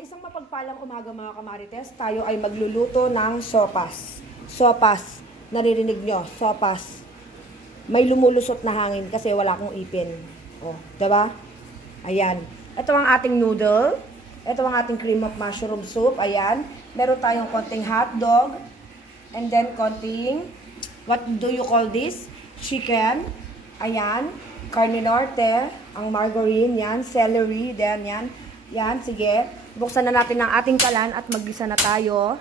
Isang mapagpalang umaga mga kamarites, tayo ay magluluto ng sopas. Sopas, naririnig nyo, sopas. May lumulusot na hangin kasi wala akong ipin. O, diba? Ayan. Ito ang ating noodle. Ito ang ating cream of mushroom soup. Ayan. Meron tayong konting hotdog. And then konting, what do you call this? Chicken. Ayan. Carne norte. Ang margarine. Yan. Celery. Then yan. Yan. Sige. Buksan na natin ang ating kalan at maggisa na tayo.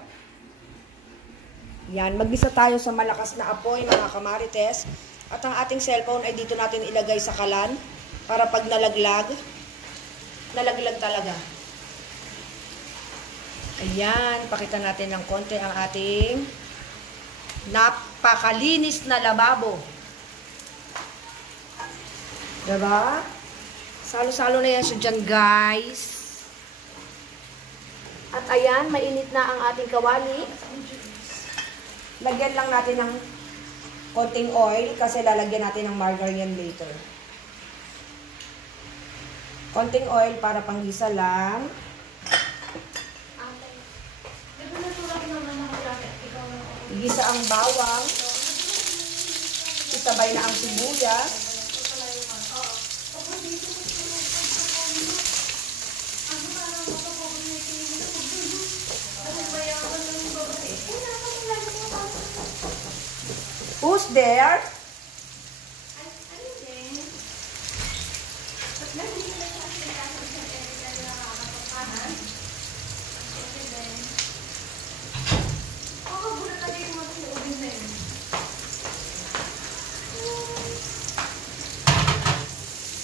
Yan, maggisa tayo sa malakas na apoy mga kamarites. At ang ating cellphone ay dito natin ilagay sa kalan para pag nalaglag, nalaglag talaga. Ayan, pakita natin ng konti ang ating napakalinis na lababo. Diba? Salo-salo na yan siya dyan, guys. At ayan, mainit na ang ating kawali. Lagyan lang natin ng konting oil kasi lalagyan natin ng margarine later. Konting oil para panggisa lang. Igisa ang bawang. Isabay na ang sibuyas. Who's there?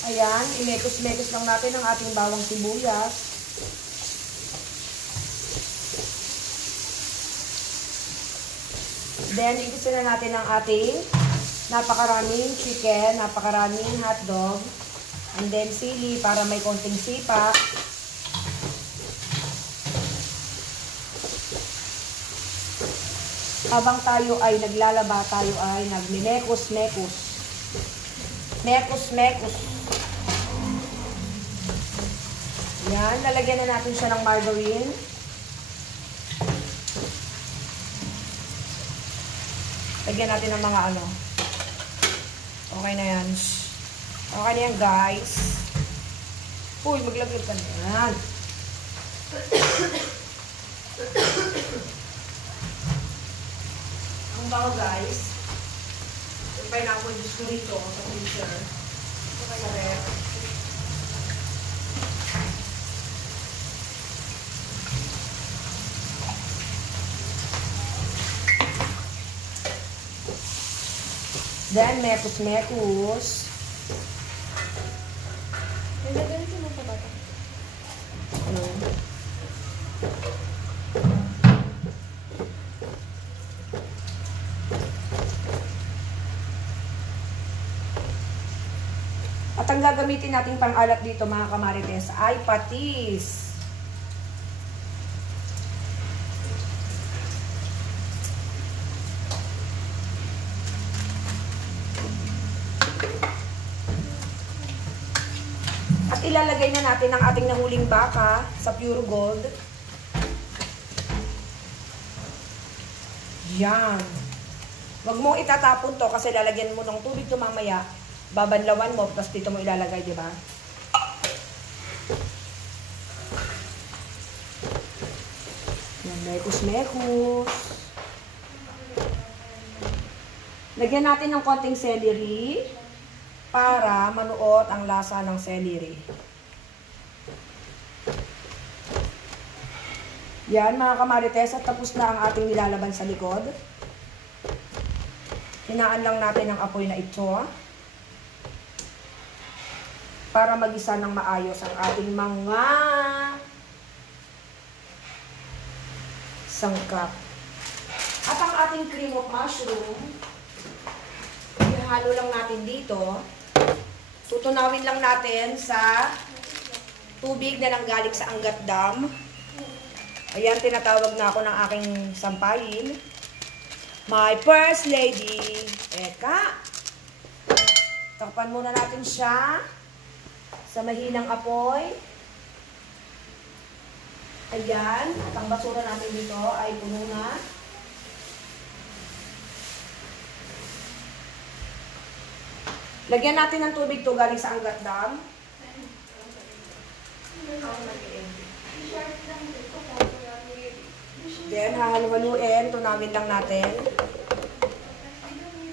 Ayan, imekos-mekos lang natin ang ating bawang sibuyas. Then, igisa na natin ang ating napakaraming chicken, napakaraming hotdog, and then sili para may konting sipa. Habang tayo ay naglalaba, tayo ay nagmimekos-mekos. Mekos-mekos. Yan, lalagyan na natin siya ng margarine. Lagyan natin ng mga ano. Okay na yan. Okay na yan, guys. Uy, maglaglag ka na yan. Ang bango, guys. Yung pineapple juice ko rito sa freezer. Okay na rin. Then, mekos-mekos. Nilagyan mo pa ba ito? Ano? At ang gagamitin nating pang-alat dito mga kamarites ay patis. At ilalagay na natin ang ating nahuling baka sa pure gold. Yan. Huwag mong itatapon to kasi lalagyan mo ng tubig to mamaya. Babanlawan mo, tapos dito mo ilalagay, di ba? Yan, mekos-mekos. Lagyan natin ng konting celery para manuot ang lasa ng celery. Yan mga kamarites, at tapos na ang ating nilalaban sa likod. Hinaan lang natin ang apoy na ito para magisa ng maayos ang ating mga sangkap. At ang ating cream of mushroom, ihalo lang natin dito. Tutunawin lang natin sa tubig na nanggaling sa Angat Dam. Ayan, tinatawag na ako ng aking sampayin. My first lady. Eka. Takpan muna natin siya sa mahinang apoy. Ayan, at ang basura natin dito ay puno na. Lagyan natin ng tubig to galing sa Angat Dam. Then, hahalu-haluin. Tunawin lang natin.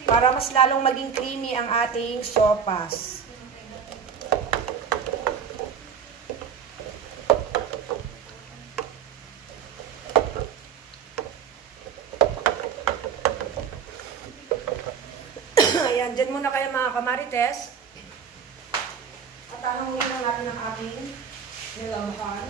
Para mas lalong maging creamy ang ating sopas. Ayan, dyan muna kayo mga kamarites. At hahangin lang natin ang ating nilamahan.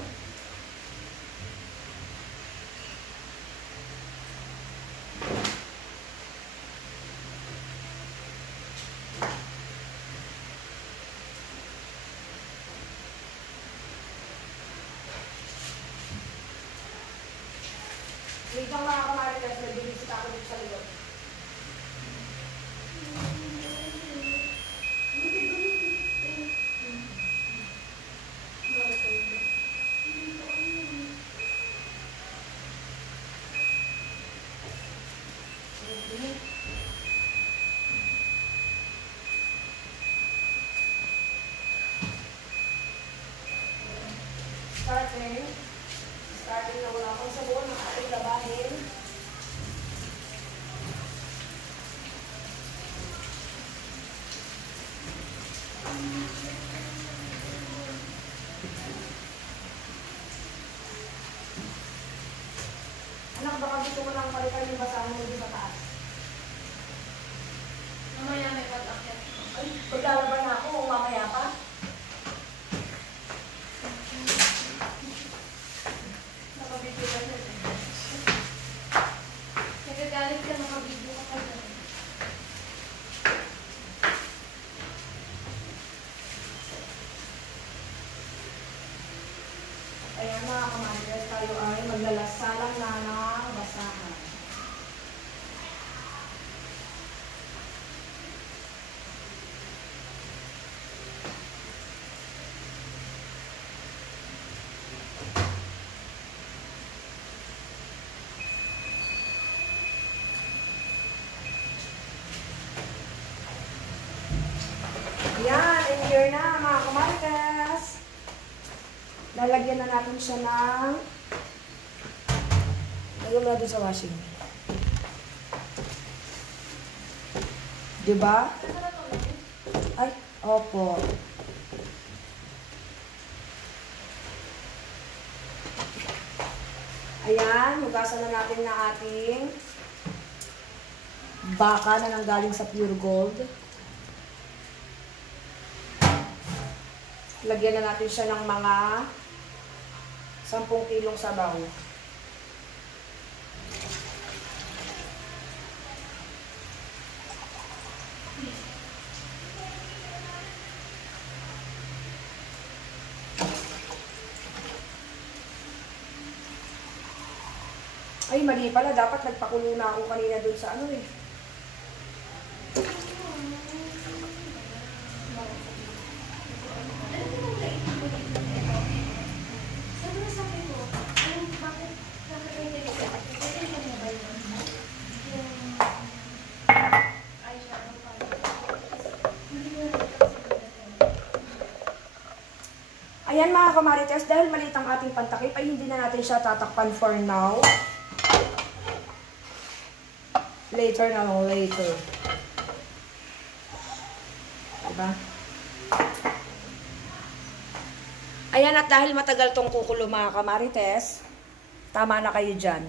Wait lang mga kamarites, nag-visit ako dito sa likod. Starting na wala akong sabon, ang ating labahin. Anak, baka gusto mo lang palitan yung basahan mo dito sa taas. Mamaya may pag-akyat. Ay, paglalaban na ako, mamaya pa. Nakabidyo ka na. Nagagalit ka, nakabidyo ka pa na. Ayan mga kamarites, tayo ay maglalasalang na ng basahan. Ayan, and here na mga kamarites. Lalagyan na natin siya ng... Lagyan mo na doon sa washing. Diba? Ay, opo. Ayan, hugasan na natin na ating baka na nanggaling sa Pure Gold. Lagyan na natin siya ng mga 10 kilong sabaw. Ay, mali pala. Dapat nagpakulo na ako kanina dun sa ano eh. Ayan mga kamarites, dahil maliit ang ating pantakip, ay hindi na natin siya tatakpan for now. Later na lang, later. Diba? Ayan, at dahil matagal tong kukulo mga kamarites, tama na kayo dyan.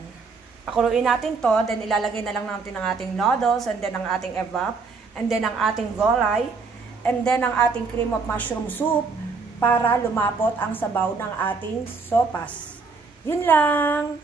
Pakuluin natin to, then ilalagay na lang natin ang ating noodles, and then ang ating evap, and then ang ating gulay, and then ang ating cream of mushroom soup, para lumapot ang sabaw ng ating sopas. Yun lang!